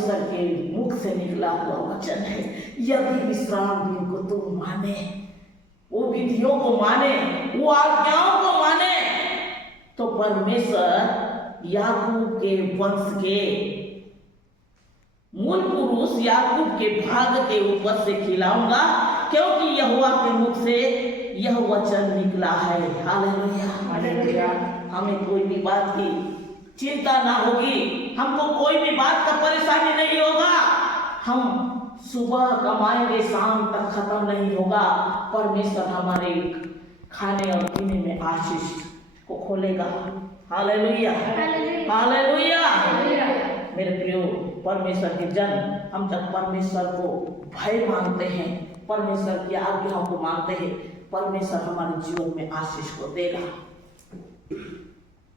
परमेश्वर के मुख से निकला हुआ वचन है। यदि विश्राम दिन को तुम माने, वो विधियों को माने, वो आज्ञाओं को माने, तो परमेश्वर याकूब के वंश के मूल पुरुष याकूब के भाग के ऊपर से खिलाऊंगा, क्योंकि यहोवा के मुख से यह वचन निकला है। हालेलुया। हमें कोई भी बात की चिंता ना होगी, हमको कोई भी बात का परेशानी नहीं होगा। हम सुबह कमाएंगे, शाम तक खत्म नहीं होगा। परमेश्वर हमारे खाने और पीने में आशीष को खोलेगा। Hallelujah, hallelujah. मेरे प्रियो परमेश्वर के जन, हम जब परमेश्वर को भय मानते हैं, परमेश्वर की आज्ञाओं को मानते हैं, परमेश्वर हमारे जीवन में आशीष को देगा।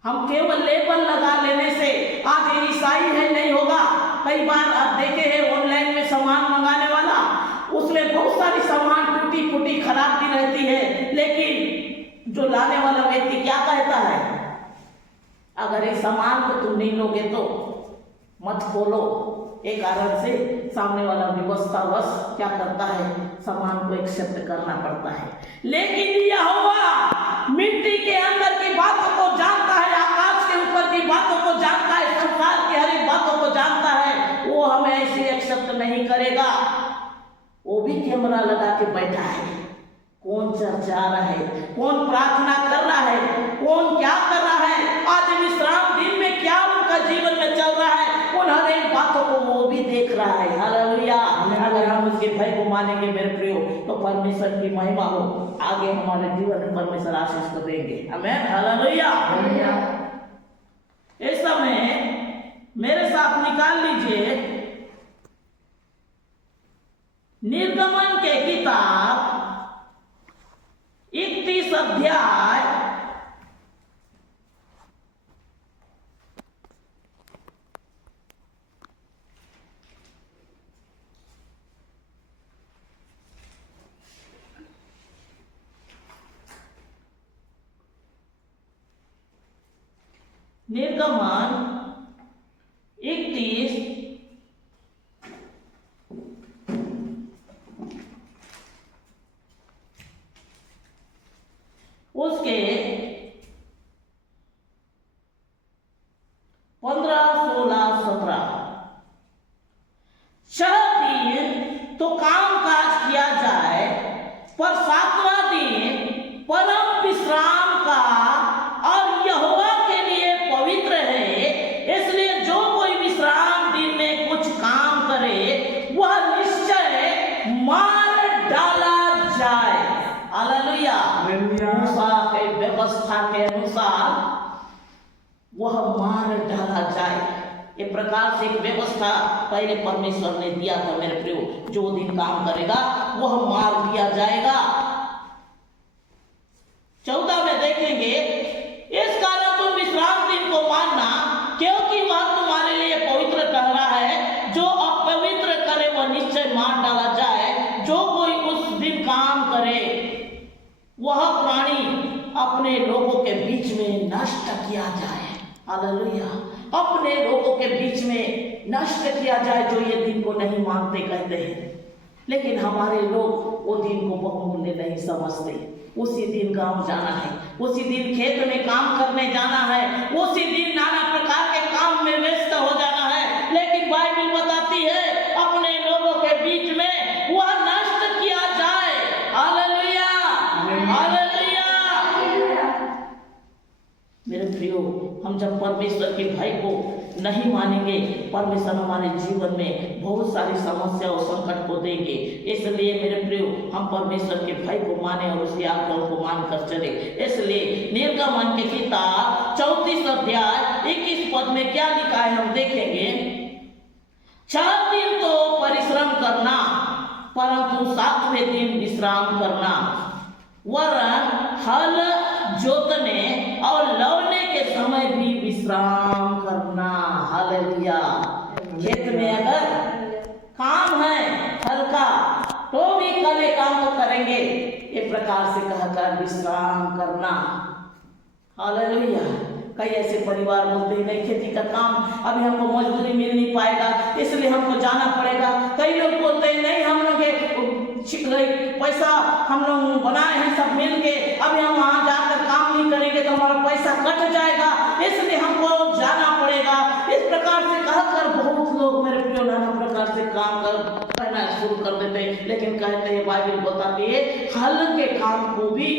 हम केवल लेबल लगा लेने से आज ये ईसाई है नहीं होगा। कई बार आप देखे हैं ऑनलाइन में सामान मंगाने वाला, उसमें बहुत सारी सामान टूटी फूटी खराब भी रहती है, लेकिन जो लाने वाला व्यक्ति क्या कहता है, अगर इस सामान को तुम नहीं लोगे तो मत खोलो। एक कारण से सामने वाला व्यवस्थावश क्या करता है, सामान को एक्सेप्ट करना पड़ता है। लेकिन यहोवा मिट्टी के अंदर की बातों को जानता है, आकाश के ऊपर की बातों को जानता है, संसार की हर एक बातों को जानता है। वो हमें ऐसे एक्सेप्ट नहीं करेगा। वो भी कैमरा लगा के बैठा है, कौन चर्चा रहा है, कौन प्रार्थना कर रहा है, कौन क्या कर रहा है, आज विश्राम दिन में क्या उनका जीवन में चल रहा है, उन हर एक बातों को वो भी देख रहा है। हालेलुया। अगर हम उसके भय को मानेंगे मेरे प्रियो, तो परमेश्वर की महिमा हो, आगे हमारे जीवन में परमेश्वर आशीष को देंगे। आमीन। हालेलुया। इस समय मेरे साथ निकाल लीजिए निर्गमन के किताब 31 अध्याय 31 उसके 15, 16, 17 6 दिन तो काम काज किया जाए, पर 7वां दिन परम विश्राम का और यहोवा के लिए पवित्र है। इसलिए जो कोई विश्राम दिन में कुछ काम करे, वह निश्चय मार डाला जाए। हालेलुया। मूसा के व्यवस्था के अनुसार वह मार डाला जाए। एक प्रकार से एक व्यवस्था पहले परमेश्वर ने दिया था मेरे प्रियो, जो दिन काम करेगा वह मार दिया जाएगा। 14 में देखेंगे, इस कारण तुम विश्राम दिन को मानना, क्योंकि वह तुम्हारे लिए पवित्र ठहरा है। जो अपवित्र करे वह निश्चय मार डाला जाए। जो कोई उस दिन काम करे, वह प्राणी अपने लोगों के बीच में नष्ट किया जाए। हालेलुया। अपने लोगों के बीच में नष्ट किया जाए, जो ये दिन को नहीं मानते कहते हैं। लेकिन हमारे लोग वो दिन को बहुमूल्य नहीं समझते। उसी दिन गांव जाना है, उसी दिन खेत में काम करने जाना है, उसी दिन नाना प्रकार के काम में व्यस्त हो जाना है। लेकिन बाइबल बताती है अपने लोगों के बीच में वह नष्ट किया जाए। Hallelujah, hallelujah. मेरे प्रियो, हम जब परमेश्वर के भय को नहीं मानेंगे, परमेश्वर हमारे जीवन में बहुत सारी समस्या और संकट को देंगे। इसलिए मेरे प्रियो, हम परमेश्वर के भय को माने और उसकी आज्ञाओं को मानकर चले। इसलिए निर्गमन की किताब 34 अध्याय 21 पद में क्या लिखा है हम देखेंगे। 6 दिन तो परिश्रम करना, परंतु 7वें दिन विश्राम करना, वरन हल जोतने और लवने के समय भी विश्राम करना। हालेलुया। खेत में अगर काम है हल्का, तो भी कल काम को करेंगे। एक प्रकार से कहकर विश्राम करना। हालेलुया। कई ऐसे परिवार बोलते हैं नहीं खेती का काम अभी हमको मजदूरी मिल नहीं पाएगा इसलिए हमको जाना पड़ेगा। कई लोग बोलते हैं नहीं हम लोग पैसा हम लोग बनाए हैं सब मिल के अभी हम वहां जाकर काम नहीं करेंगे तो हमारा पैसा कट जाएगा इसलिए हमको जाना पड़ेगा। इस प्रकार से कहकर बहुत लोग मेरे प्रियो नाना प्रकार से काम करना शुरू कर देते हैं। लेकिन कहते हैं बाइबल बताती है हल के काम को भी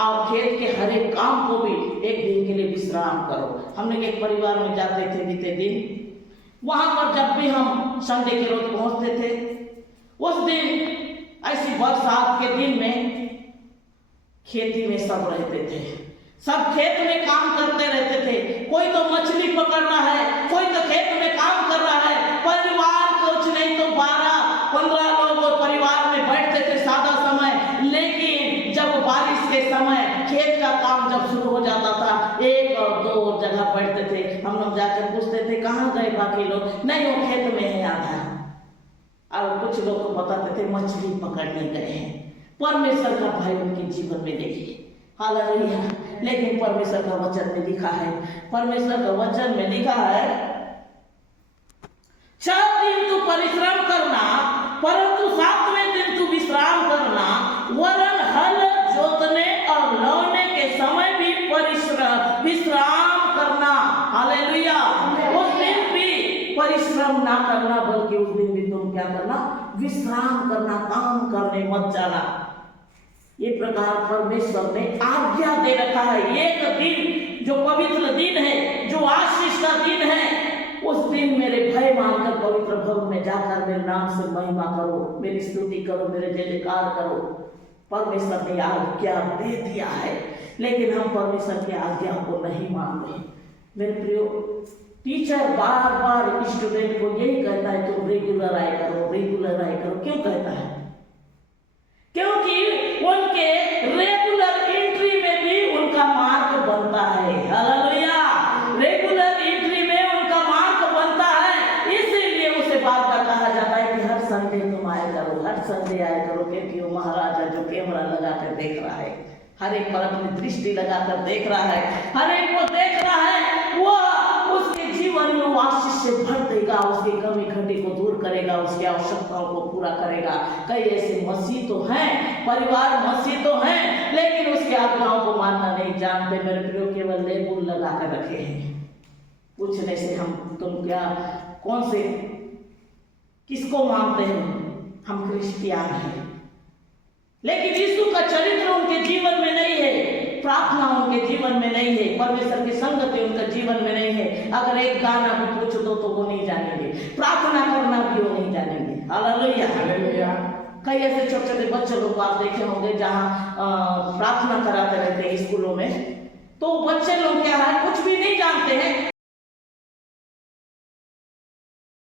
और खेत के हर एक काम को भी एक दिन के लिए विश्राम करो। हम लोग एक परिवार में जाते थे बीते दिन वहां पर जब भी हम संडे के रोज पहुंचते थे उस दिन ऐसी बरसात के दिन में खेती में सब रहते थे सब खेत में काम करते रहते थे। कोई तो मछली पकड़ रहा है कोई तो खेत में काम कर रहा है। परिवार कुछ नहीं तो 12-15 लोग परिवार में बैठते थे सादा समय। लेकिन जब बारिश के समय खेत का काम जब शुरू हो जाता था 1 और 2 जगह बैठते थे। हम लोग जाकर पूछते थे कहाँ गए बाकी लोग, नहीं वो खेत में है आधा। और कुछ लोग को बताते थे मछली पकड़ने गए हैं। परमेश्वर का भाई उनके जीवन में देखिए हालेलुया। लेकिन परमेश्वर का वचन में लिखा है, परमेश्वर का वचन में लिखा है 6 दिन तू परिश्रम करना परंतु 7वें दिन तू विश्राम करना, वरन हल जोतने और लौने के समय भी विश्राम करना। हालेलुया। उस दिन भी परिश्रम ना करना बल्कि उस दिन भी तुम क्या करना, विश्राम करना, काम करने मत जाना। ये प्रकार परमेश्वर ने आज्ञा दे रखा है। एक दिन जो पवित्र दिन है, जो आशीष का दिन है, उस दिन मेरे भय मानकर पवित्र भवन में जाकर मेरे नाम से महिमा करो, मेरी स्तुति करो, मेरे जय जयकार करो। परमेश्वर ने आज्ञा दे दिया है लेकिन हम परमेश्वर की आज्ञा को नहीं मानते। मेरे प्रियो टीचर बार बार स्टूडेंट को यही कहता है तुम रेगुलर आया करो, रेगुलर आया करो। क्यों कहता है? क्योंकि उनके रेगुलर एंट्री में भी उनका मार्क बनता है। हालेलुया। रेगुलर एंट्री में उनका मार्क बनता है, इसीलिए उसे बार बार कहा जाता है कि हर संडे तुम आया करो, हर संडे आया करो। क्योंकि वो महाराजा जो कैमरा लगा कर देख रहा है, हर एक पर अपनी दृष्टि लगाकर देख रहा है, हर एक को देख रहा है, वो उसके जीवन में वो आशीष से भर देगा, उसकी कमी घटी को दूर करेगा, उसकी आवश्यकताओं को पूरा करेगा। कई ऐसे मसीह तो हैं, परिवार मसीह तो हैं, लेकिन उसकी आज्ञाओं को मानना नहीं जानते। मेरे प्रियो केवल लेबुल लगा कर रखे हैं। पूछने से हम तुम क्या कौन से किसको मानते हैं? हम क्रिश्चियन हैं। लेकिन यीशु का चरित्र उनके जीवन में नहीं है, प्रार्थना उनके जीवन में नहीं है, परमेश्वर की संगति उनके जीवन में नहीं है। अगर एक गाना भी पूछ दो तो वो नहीं जानेंगे, प्रार्थना करना भी वो नहीं जानेंगे। Hallelujah, hallelujah. कई ऐसे छोटे छोटे बच्चे लोग आप देखे होंगे जहाँ प्रार्थना कराते रहते हैं स्कूलों में, तो बच्चे लोग क्या है कुछ भी नहीं